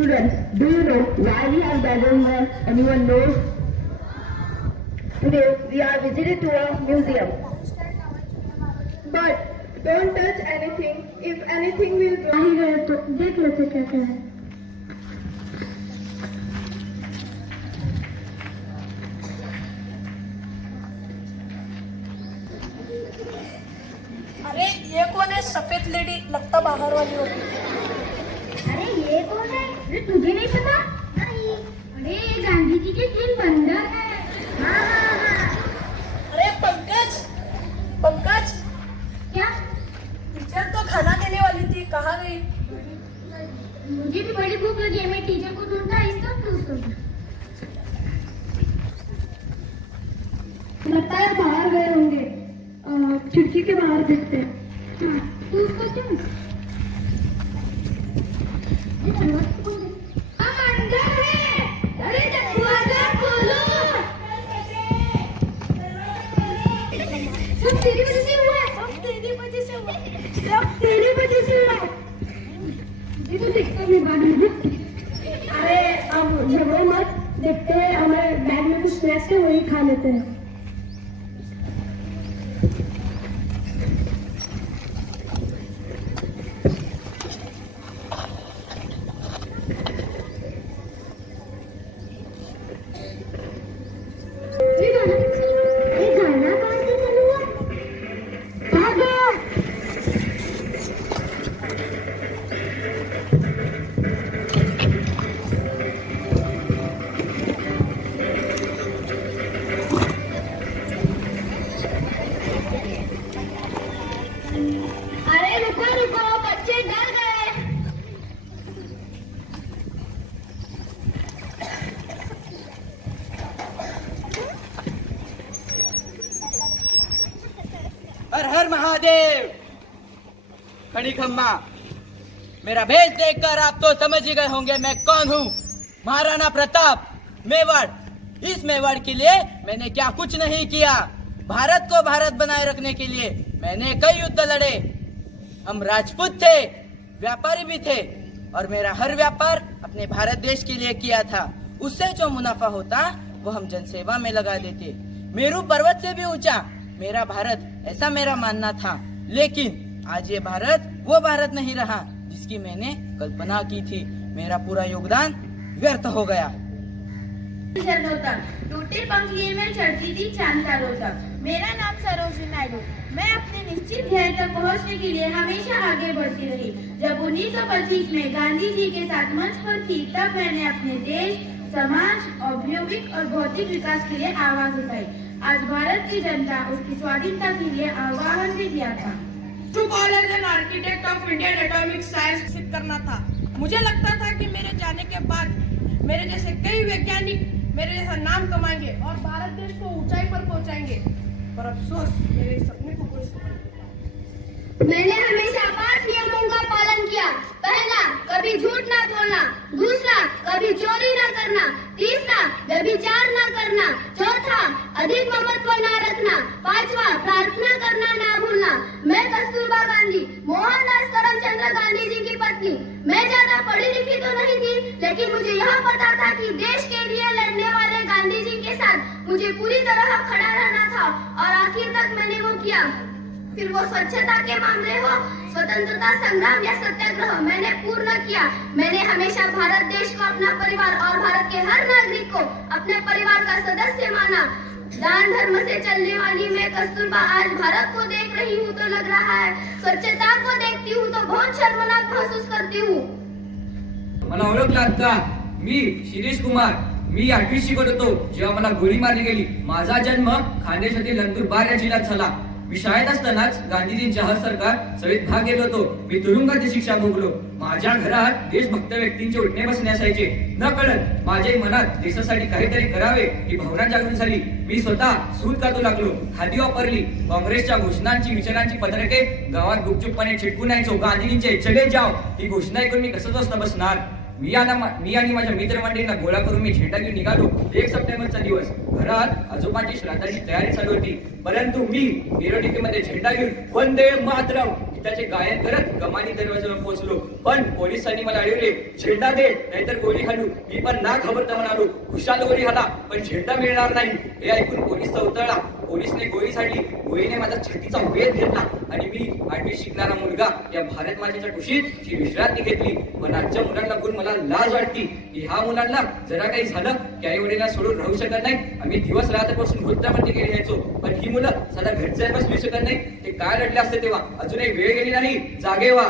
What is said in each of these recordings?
Students, do you know why we have gathered here? Anyone knows? Today we are visited to a museum. But don't touch anything. If anything will go. नहीं गए तो देख लेते क्या क्या है। अरे ये कौन है? सफेद लेडी लगता बाहर वाली होगी। अरे ये कौन है? अरे तुझे नहीं पता? नहीं। अरे ये गांधी जी के 3 बंदर है। हाँ हाँ हाँ। अरे पंकज, पंकज क्या? टीचर तो खाना देने वाली थी, कहाँ गई? मुझे भी बड़ी भूख लगी है, मैं टीचर को ढूंढता इसका पूछ करूँ। लगता है बाहर गए होंगे। खिड़की के बाहर देखते हैं। हाँ, तू उसको चुन। ये दरवाजा खोल दे। हम अंदर हैं। अरे दरवाजा खोलो। सब तेरी वजह से हुआ है। सब तेरी वजह से हुआ। सब तेरी वजह से हुआ है। ये तो देखता मैं बाद में। अरे अब झगड़ो मत, देखते हैं हमारे बैग में कुछ स्नैक्स है वही खा लेते हैं। ये गाना कहाँ से चालू हुआ? भागो! अरे रुको रुको, बच्चे डर गए। हर हर महादेव। खड़ी खम्मा, मेरा भेष देखकर आप तो समझ ही गए होंगे मैं कौन हूँ। महाराणा प्रताप, मेवाड़। इस मेवाड़ के लिए मैंने क्या कुछ नहीं किया। भारत को भारत बनाए रखने के लिए मैंने कई युद्ध लड़े। हम राजपूत थे, व्यापारी भी थे, और मेरा हर व्यापार अपने भारत देश के लिए किया था। उससे जो मुनाफा होता वो हम जनसेवा में लगा देते। मेरू पर्वत से भी ऊंचा मेरा भारत, ऐसा मेरा मानना था। लेकिन आज ये भारत वो भारत नहीं रहा जिसकी मैंने कल्पना की थी। मेरा पूरा योगदान व्यर्थ हो गया। टूटे पंख लिए मैं चढ़ती थी चांद तारों तक। मेरा नाम सरोजिनी नायडू। मैं अपने निश्चित ध्येय तक पहुंचने के लिए हमेशा आगे बढ़ती रही। जब 1925 में गांधी जी के साथ मंच पर थी, तब मैंने अपने देश, समाज, औद्योगिक और भौतिक विकास के लिए आवाज उठाई। आज भारत की जनता उसकी स्वाधीनता के लिए आह्वान भी किया था। To college an architect of Indian atomic science विकसित करना था। मुझे लगता था कि मेरे जाने के बाद मेरे जैसे कई वैज्ञानिक मेरे जैसा नाम कमाएंगे और भारत देश को ऊंचाई पर पहुंचाएंगे, पर अफसोस मेरे सपने को कोई। मैंने हमेशा 5 नियमों का पालन किया। पहला, कभी झूठ ना बोलना। दूसरा, कभी चोरी ना करना। तीसरा, व्यभिचार ना करना। चौथा, अधिक ममत्व ना रखना। पांचवा, प्रार्थना करना ना भूलना। मैं कस्तूरबा गांधी, मोहनदास करमचंद गांधी जी की पत्नी। मैं ज्यादा पढ़ी लिखी तो नहीं थी, लेकिन मुझे यह पता था कि देश के लिए लड़ने वाले गांधी जी के साथ मुझे पूरी तरह खड़ा रहना था, और आखिर तक मैंने वो किया। फिर वो स्वच्छता के मामले हो, स्वतंत्रता संग्राम या सत्याग्रह, मैंने पूर्ण किया। मैंने हमेशा भारत देश को अपना परिवार और भारत के हर नागरिक को अपने परिवार का सदस्य माना। दान धर्म से चलने वाली मैं कस्तूरबा आज भारत को देख रही हूँ तो लग रहा है, स्वच्छता को देखती हूँ तो बहुत शर्मनाक महसूस करती हूँ। मला ओळखलात का? मी शिरीष कुमार. मी 8वी शिकत होतो जेव्हा मला गोळी मारली गेली. माझा जन्म खानदेशातील नंदुरबार या जिल्ह्यात झाला. मी शाळेत असतानाच गांधीजींच्या हर सरकार सभेत भाग घेत होतो. मी तुरुंगाची शिक्षा भोगलो. माझ्या घरात देशभक्त व्यक्तींचे उठणे बसणे असायचे. न कळत माझ्या मनात देशासाठी काहीतरी करावे ही भावना जागृत झाली. मी स्वतः सूत कातू लागलो, खादी वापरली. काँग्रेसच्या घोषणांची विचारांची पत्रके गावात गुपचूपपणे चिटकून यायचो. गांधीजींचे चले जाव ही घोषणा ऐकून मी कसं स्वस्त बसणार. मी आणि माझ्या मित्रमंडळींना गोळा करून मी झेंडा घेऊन निघालो. 1 सप्टेंबरचा दिवस. घरात आजोबांची श्राद्धाची तयारी चालू होती, परंतु मी मिरवणुकीमध्ये झेंडा घेऊन वंदे मातरम गीताचे गायन करत कमानी दरवाजावर पोहोचलो. पण पोलिसांनी मला अडवले. झेंडा दे नाहीतर गोळी घालू. मी पण ना घाबरता म्हणालो, खुशाल गोळी घाला पण झेंडा मिळणार नाही. हे ऐकून पोलीस चौतळला. पोलिसने गोळी झाडली. गोळीने माझा छातीचा वेध घेतला आणि मी 8वी शिकणारा मुलगा या भारत मातेच्या कुशीत विश्रांती घेतली. पण आजच्या मुलांना बघून मला लाज वाटती की ह्या मुलांना जरा काही झालं की आई वडिलांना सोडून राहू शकत नाही. आम्ही दिवस रात्रपासून वृत्तपत्रिका तिकडे घ्यायचो, पण ही मुलं साधा घरच्या बस विसरू शकत नाही. ते काय रडले असते तेव्हा. अजूनही वेळ गेली नाही, जागे व्हा.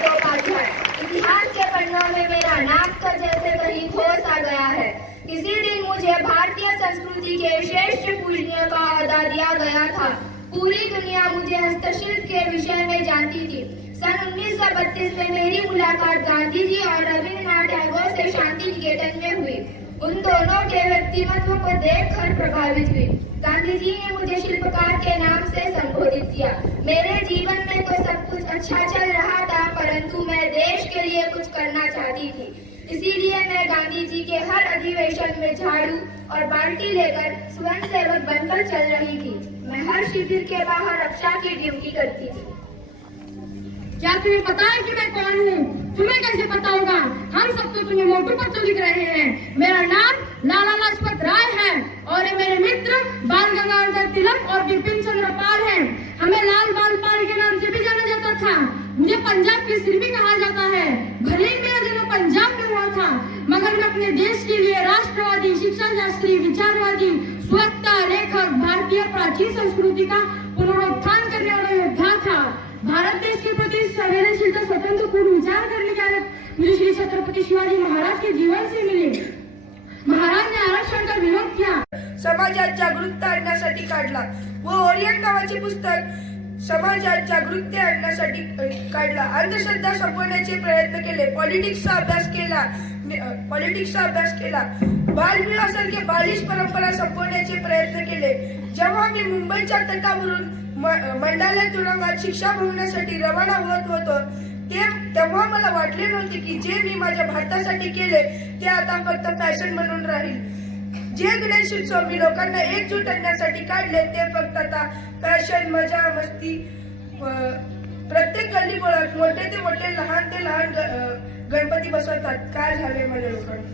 इतिहास के पन्नों में मेरा नाम तो जैसे कहीं खो सा गया है। किसी दिन मुझे भारतीय संस्कृति के श्रेष्ठ पूजनीय का अदा दिया गया था। पूरी दुनिया मुझे हस्तशिल्प के विषय में जानती थी। सन 1932 में मेरी मुलाकात गांधी जी और रविन्द्रनाथ टैगोर से शांति निकेतन में हुई। उन दोनों के व्यक्तिमत्व को देखकर प्रभावित हुई। गांधी जी ने मुझे शिल्पकार के नाम से संबोधित किया। मेरे जीवन में तो सब कुछ अच्छा चल रहा था, परंतु मैं देश के लिए कुछ करना चाहती थी। इसीलिए मैं गांधी जी के हर अधिवेशन में झाड़ू और बाल्टी लेकर स्वयंसेवक बनकर चल रही थी। मैं हर शिविर के बाहर रक्षा की ड्यूटी करती थी। क्या तुम्हें पता है कि मैं कौन हूँ? तुम्हें कैसे पता होगा? हम सब तो तुम्हें मोटू पर तो लिख रहे हैं। मेरा नाम लाला लाजपत राय है और ये मेरे मित्र बाल गंगाधर तिलक और बिपिन चंद्र पाल हैं। हमें लाल बाल पाल के नाम से भी जाना जाता था। मुझे पंजाब की सिर भी कहा जाता है। भले ही मेरा जन्म पंजाब में हुआ था, मगर मैं अपने देश के लिए राष्ट्रवादी, शिक्षा शास्त्री, विचारवादी, स्वतंत्र लेखक, भारतीय प्राचीन संस्कृति का पुनरुत्थान करने वाला योद्धा था। भारत देश के प्रति संवेदनशीलता, स्वतंत्र पूर्ण विचार करने की आदत मुझे श्री छत्रपति शिवाजी महाराज के जीवन से मिली। महाराज ने आरक्षण का विरोध किया, समाजात जागरूकता आणण्यासाठी काढला व ओरियंट नावाचे पुस्तक समाजात जागरूकता आणण्यासाठी काढला. अंधश्रद्धा संपवण्याचे प्रयत्न केले. पॉलिटिक्सचा अभ्यास केला. बालविवाहासारखे बालिश परंपरा संपवण्याचे प्रयत्न केले. जेव्हा मी मुंबईच्या तटावरून मंडाला तुरुंगात शिक्षा भोगण्यासाठी रवाना होत होतो, तेव्हा मला वाटले नव्हते की जे मी माझ्या भारतासाठी केले ते आता फक्त फॅशन म्हणून राहील. जे गणेशोत्सव मी लोकांना एकजूट आणण्यासाठी काढले ते फक्त आता फॅशन, मजा, मस्ती. प्रत्येक गल्लीबोळात मोठे ते मोठे, लहान ते लहान गणपती बसवतात. काय झाले माझ्या लोकांना?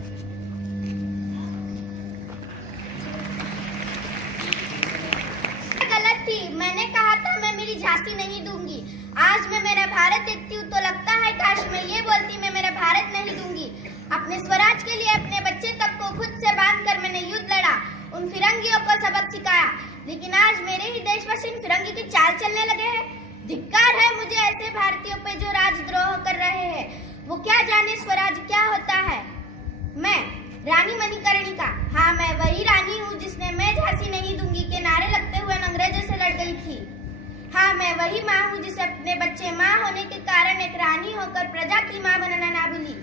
गलत थी। मैंने कहा था मैं मेरी झांसी नहीं दूंगी। आज मैं मेरा भारत देखती हूँ तो लगता है काश मैं ये बोलती मैं मेरा भारत नहीं दूंगी। अपने स्वराज के लिए अपने बच्चे तक को खुद से बांधकर मैंने युद्ध लड़ा, उन फिरंगियों को सबक सिखाया। लेकिन आज मेरे ही देशवासी फिरंगी की चाल चलने लगे हैं। धिक्कार है मुझे ऐसे भारतीयों पे जो राजद्रोह कर रहे हैं। वो क्या जाने स्वराज क्या होता है। मैं रानी मणिकर्णिका, हाँ मैं वही रानी हूँ जिसने मैं झांसी नहीं दूंगी के नारे लगते हुए अंग्रेजों से लड़ गई थी। हाँ मैं वही माँ हूँ जिसे अपने बच्चे माँ होने के कारण एक रानी होकर प्रजा की माँ बनना ना भूली।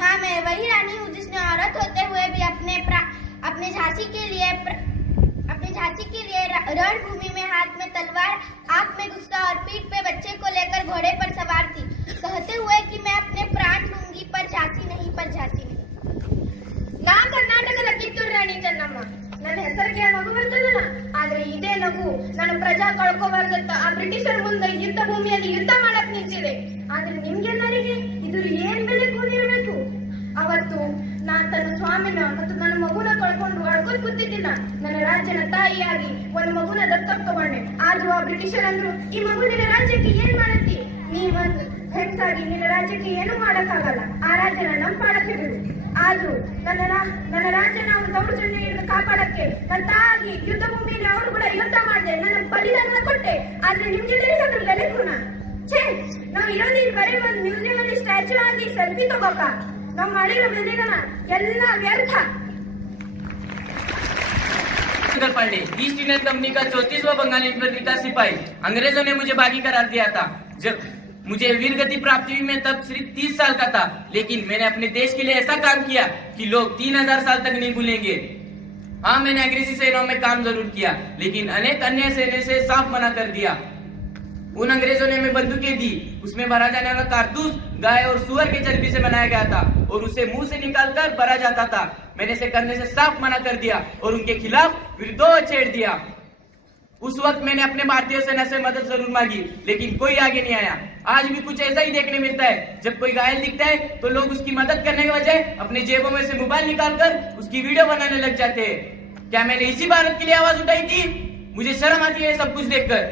हाँ मैं वही रानी हूँ जिसने औरत होते हुए भी अपने झांसी के लिए रणभूमि में हाथ में तलवार, आंख में गुस्सा और पीठ पे बच्चे को लेकर घोड़े पर सवार थी, कहते हुए कि मैं अपने प्राण लूंगी पर झांसी नहीं, पर झांसी नहीं। ನಾನು ಕರ್ನಾಟಕದ ಕಿತ್ತೂರು ರಾಣಿ ಚೆನ್ನಮ್ಮ. ನನ್ನ ಹೆಸರಿಗೆ ನಗು ಬರ್ತದಲ್ಲ, ಆದ್ರೆ ಇದೇ ನಗು ನನ್ನ ಪ್ರಜಾ ಕಳ್ಕೋಬಾರ್ದತ್ತ ಆ ಬ್ರಿಟಿಷರ ಮುಂದೆ ಯುದ್ಧ ಭೂಮಿಯಲ್ಲಿ ಯುದ್ಧ ಮಾಡಕ್ ನಿಂತಿದೆ. ಆದ್ರೆ ನಿಮ್ಗೆಲ್ಲರಿಗೆ ಇದ್ರ ಏನ್ ಬೆಲೆ ಕೂಡಿರ್ಬೇಕು. ಅವತ್ತು ನಾನ್ ತನ್ನ ಸ್ವಾಮಿನ ಮತ್ತು ನನ್ನ ಮಗುನ ಕಳ್ಕೊಂಡು ಅಳ್ಕೊಂಡ್ ಕೂತಿದ್ದಿಲ್ಲ. ನನ್ನ ರಾಜ್ಯನ ತಾಯಿಯಾಗಿ ಒಂದು ಮಗುನ ದತ್ತಕ್ ತಗೊಂಡೆ. ಆದ್ರೂ ಆ ಬ್ರಿಟಿಷರ್ ಅಂದ್ರು, ಈ ಮಗು ನಿನ್ನ ರಾಜ್ಯಕ್ಕೆ ಏನ್ ಮಾಡತ್ತಿ, ನೀ ಒಂದು ಹೆಂಗಸಾಗಿ ನಿನ್ನ ರಾಜ್ಯಕ್ಕೆ ಏನು ಮಾಡಕ್ಕಾಗಲ್ಲ, ಆ ರಾಜ್ಯನ ನಮ್ ಪಾಡಕ್ಕೆ ಬಿಡು. ಆದ್ರೂ ನನ್ನ ರಾಜ್ಯನ ಒಂದು ದೌರ್ಜನ್ಯ ಹಿಡಿದು ಕಾಪಾಡಕ್ಕೆ ನನ್ನ ತಾಯಿ ಯುದ್ಧ ಭೂಮಿಯಲ್ಲಿ ಅವರು ಕೂಡ ಯುದ್ಧ ಮಾಡಿದೆ, ನನ್ನ ಬಲಿದಾನ ಕೊಟ್ಟೆ. ಆದ್ರೆ ನಿಮ್ಗೆ ಅದ್ರ ಬೆಲೆ ಗುಣ ಛೇ. ನಾವ್ ಇರೋದು ಇಲ್ಲಿ ಬರೀ ಒಂದು ಮ್ಯೂಸಿಯಂ ಅಲ್ಲಿ ಸ್ಟ್ಯಾಚ್ಯೂ ಆಗಿ ಸೆಲ್ಫಿ ತಗೋಕ. ನಾವ್ ಮಾಡಿರೋ ಬೆಲೆಗನ ಎಲ್ಲ ವ್ಯರ್ಥ. पांडे, ईस्ट इंडियन कंपनी का 34वां बंगाली इंफेंट्री का सिपाही। अंग्रेजों ने मुझे बागी करार दिया था। जब मुझे वीर गति प्राप्त हुई मैं तब सिर्फ 30 साल का था, लेकिन मैंने अपने देश के लिए ऐसा काम किया कि लोग 3000 साल तक नहीं भूलेंगे। हाँ मैंने अंग्रेजी सेनाओं में काम जरूर किया, लेकिन अनेक अन्य सेना से साफ मना कर दिया। उन अंग्रेजों ने हमें बंदूकें दी, उसमें भरा जाने वाला कारतूस गाय और सुअर के चर्बी से बनाया गया था और उसे मुंह से निकालकर भरा जाता था। मैंने इसे करने से साफ मना कर दिया और उनके खिलाफ विद्रोह छेड़ दिया। उस वक्त मैंने अपने भारतीय सेना से मदद जरूर मांगी, लेकिन कोई आगे नहीं आया। आज भी कुछ ऐसा ही देखने मिलता है। जब कोई घायल दिखता है तो लोग उसकी मदद करने के बजाय अपने जेबों में से मोबाइल निकालकर उसकी वीडियो बनाने लग जाते हैं। क्या मैंने इसी भारत के लिए आवाज उठाई थी? मुझे शर्म आती है सब कुछ देखकर।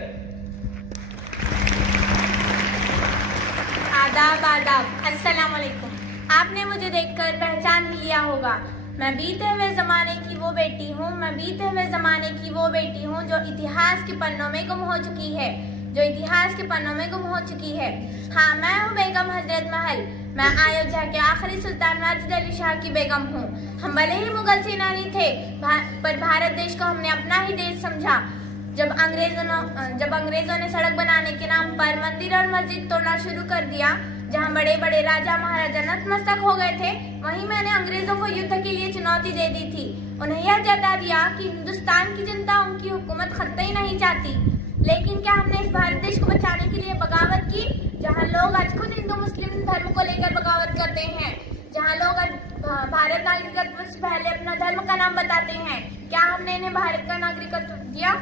आदाब आदाब, अस्सलाम वालेकुम। आपने मुझे देखकर पहचान ही लिया होगा। मैं बीते हुए ज़माने की वो बेटी हूँ, मैं बीते हुए ज़माने की वो बेटी हूँ जो इतिहास के पन्नों में गुम हो चुकी है, जो इतिहास के पन्नों में गुम हो चुकी है। हाँ, मैं हूँ बेगम हजरत महल। मैं अयोध्या के आखिरी सुल्तान वाजिद अली शाह की बेगम हूँ। हम भले ही मुगल सेनानी थे, पर भारत देश को हमने अपना ही देश समझा। जब अंग्रेजों ने सड़क बनाने के नाम पर मंदिर और मस्जिद तोड़ना शुरू कर दिया, जहाँ बड़े बड़े राजा महाराजा नतमस्तक हो गए थे, वहीं मैंने अंग्रेजों को युद्ध के लिए चुनौती दे दी थी। उन्हें यह जता दिया कि हिंदुस्तान की जनता उनकी हुकूमत कतई नहीं चाहती। लेकिन क्या हमने इस भारत देश को बचाने के लिए बगावत की? जहाँ लोग आज खुद हिंदू मुस्लिम धर्म को लेकर बगावत करते हैं, जहाँ लोग आज भारत नागरिकत्व से पहले अपना धर्म का नाम बताते हैं, क्या हमने इन्हें भारत का नागरिकत्व दिया?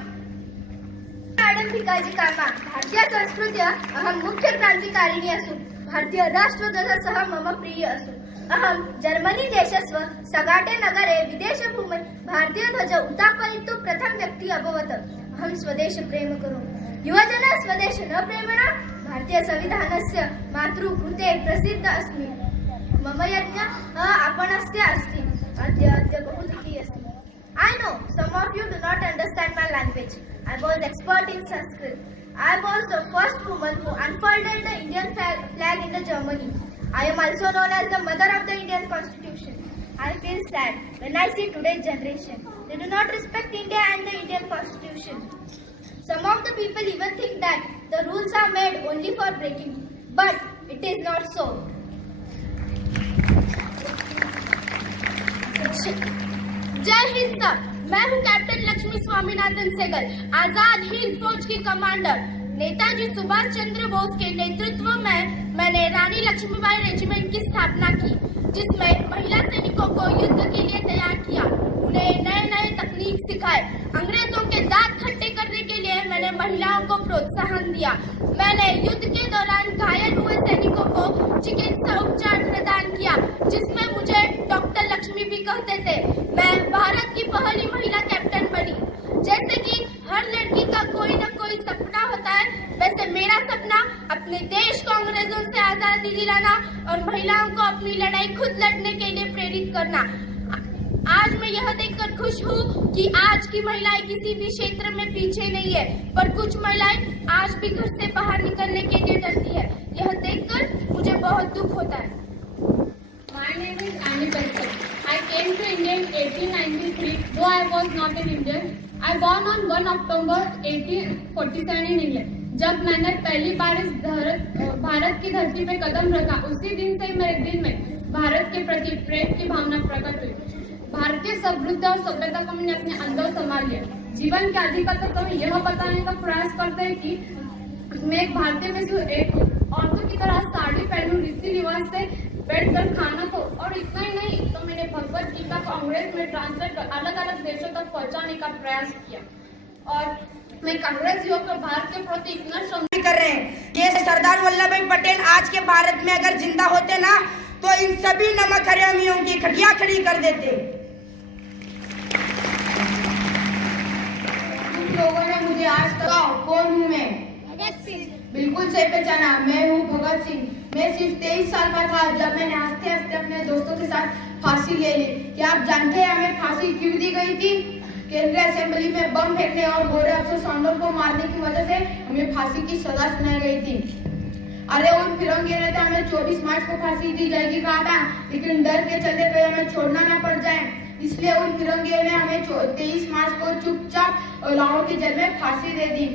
मॅडम भिकाजी कामा भारतीय संस्कृती अहम मुख्य क्रांतिकारिणी असून भारतीय राष्ट्रध्वजसह मम प्रिय असून अहम जर्मनी देशस्व सगाटे नगरे विदेशभूमे भारतीय ध्वज उत्थापयितुं प्रथम व्यक्ति अभवत्। अहम स्वदेश प्रेम करोमि। युवजन स्वदेश न प्रेम्णा भारतीय संविधानस्य मातृकृते प्रसिद्ध अस्मि। मम यज्ञ आपणस्य अस्ति। अद्य बहु दुःखी अस्मि। I know some of you do not understand my language. I was expert in Sanskrit. I was the first woman who unfolded the Indian flag in the Germany. I am also known as the mother of the Indian Constitution. I feel sad when I see today's generation. They do not respect India and the Indian Constitution. Some of the people even think that the rules are made only for breaking, but it is not so. जय Hind sir, मैं हूँ captain Lakshmi Swaminathan Sehgal, Azad Hind फौज की commander. Netaji Subhash Chandra Bose के नेतृत्व में मैंने रानी Lakshmibai regiment की स्थापना की, जिसमें महिला सैनिकों को युद्ध के लिए तैयार किया, उन्हें नए नए तकनीक सिखाए। अंग्रेजों के दांत खट्टे करने के लिए मैंने महिलाओं को प्रोत्साहन दिया। मैंने युद्ध के दौरान घायल हुए सैनिकों को चिकित्सा उपचार प्रदान किया, जिसमें मुझे डॉक्टर लक्ष्मी भी कहते थे। मैं भारत की पहली महिला कैप्टन बनी। जैसे कि हर लड़की का कोई न कोई सपना होता है, वैसे मेरा सपना अपने देश को अंग्रेजों से आजादी दिलाना और महिलाओं को अपनी लड़ाई खुद लड़ने के लिए प्रेरित करना। आज मैं यह देखकर खुश हूँ कि आज की महिलाएं किसी भी क्षेत्र में पीछे नहीं है, पर कुछ महिलाएं आज भी घर से बाहर निकलने के लिए डरती है। यह देखकर मुझे बहुत दुख होता है। My name is Annie Bansal. I came to India in 1893, though I was not an Indian. I born on 1 October 1847 in England. जब मैंने पहली बार इस भारत की धरती पे कदम रखा, उसी दिन से मेरे दिल में भारत के प्रति प्रेम की भावना प्रकट हुई। भारतीय समृद्धि और सभ्यता को मैंने अपने अंदर संभाल लिया। जीवन के अधिकतर तो मैं यह बताने का प्रयास करते हैं कि मैं एक भारतीय में एक औरतों की तरह साड़ी पहनूं, रीति रिवाज से बैठकर खाना को, और इतना ही नहीं तो मैंने भगवत गीता को अंग्रेज में ट्रांसलेट कर अलग अलग देशों तक पहुंचाने का प्रयास किया। और मैं कांग्रेस होकर भारत के प्रति इतना श्रम कर रहे हैं कि सरदार वल्लभ भाई पटेल आज के भारत में अगर जिंदा होते ना, तो इन सभी नमक हरामियों की खटिया खड़ी कर देते। कुछ लोगों ने मुझे आज तक कौन हूँ मैं बिल्कुल सही पहचाना। मैं हूँ भगत सिंह। मैं सिर्फ 23 साल का था जब मैंने हंसते हंसते अपने दोस्तों के साथ फांसी ले ली। क्या आप जानते हैं हमें फांसी क्यों दी गई थी? केंद्रीय असेंबली में बम फेंकने और गोरे अफसर सांडों को मारने की वजह से हमें फांसी की सजा सुनाई गई थी। अरे उन फिरंगी ने तो हमें 24 मार्च को फांसी दी जाएगी कहा था, लेकिन डर के चलते कहीं हमें छोड़ना ना पड़ जाए, इसलिए उन फिरंगियों ने हमें 23 मार्च को चुपचाप लाहौर की जेल में फांसी दे दी।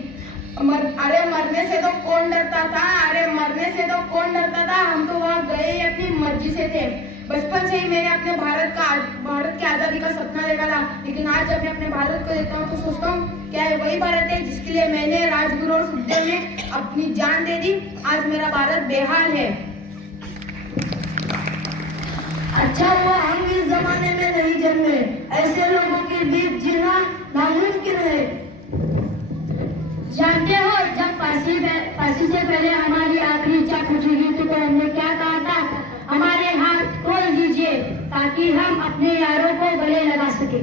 अरे मरने से तो कौन डरता था, अरे मरने से तो कौन डरता था, हम तो वहाँ गए अपनी मर्जी से थे। बचपन से ही मैंने अपने भारत की आजादी का सपना देखा था, लेकिन आज जब मैं अपने भारत को देखता हूँ तो सोचता हूँ क्या ये वही भारत है जिसके लिए मैंने राजगुरु और सुखदेव ने अपनी जान दे दी। आज मेरा भारत बेहाल है। अच्छा हुआ हम इस जमाने में नहीं जन्मे, ऐसे लोगों के बीच जीना नामुमकिन है। जानते हो जब फांसी से पहले हमारी आखिरी इच्छा पूछी गई तो हमने क्या कहा था? हमारे हाथ खोल दीजिए ताकि हम अपने यारों को गले लगा सके।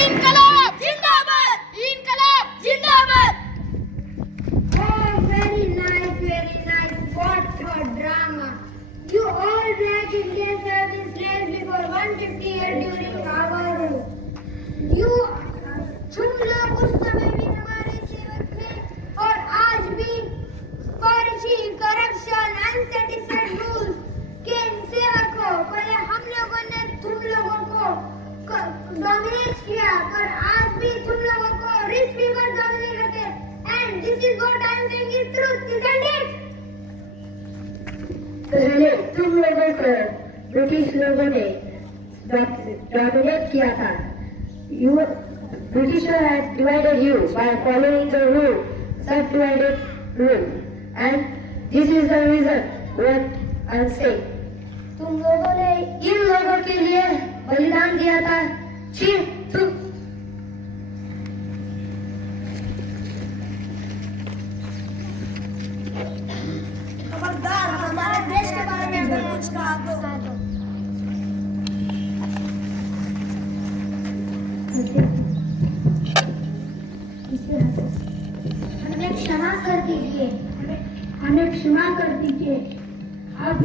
इनकलाब जिंदाबाद! इनकलाब जिंदाबाद! Oh, very nice, what a drama. You all black Indians have been slaves before 150 years during our rule. तुम लोग उस समय भी हमारे सेवक थे और आज भी पॉलिसी, करप्शन, अनसेटिस्फाइड रूल्स के सेवक हो। पहले हम लोगों ने तुम लोगों को डोमिनेट किया पर आज भी तुम लोगों को रिच पीपल डोमिनेट करते हैं। And this is what I am saying is truth, isn't it? पहले तुम लोगों को ब्रिटिश लोगों ने डोमिनेट किया था। Britisher had divided you by following the rule, subdivided rule, and this is the reason what I'm saying. तुम लोगों ने इन लोगों के लिए बलिदान दिया था। छी, तुम खबरदार हमारे देश के बारे में अगर कुछ कहा तो हमें क्षमा कर दीजिए, हमें क्षमा कर दीजिए। अब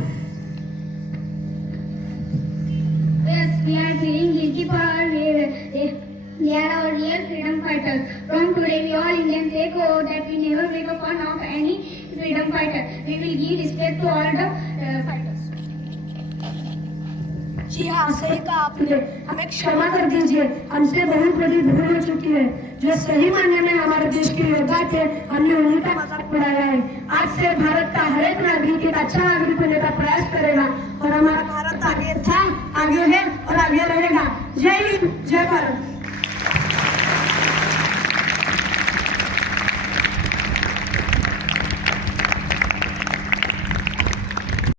Yes, we are feeling guilty for our they are our real freedom fighters. From today, we all Indians take oath that we never make a fun of any freedom fighter. We will give respect to all the fighters. जी हाँ, सही कहा आपने। हमें क्षमा कर दीजिए, हमसे बहुत बड़ी भूल हो चुकी है। जो सही मायने में हमारे देश के योद्धा थे, हमने उन्हीं का मजाक उड़ाया है। आज से भारत का हर एक नागरिक एक अच्छा नागरिक बनने का प्रयास करेगा और हमारा भारत आगे था, आगे है और आगे रहेगा। जय हिंद, जय भारत।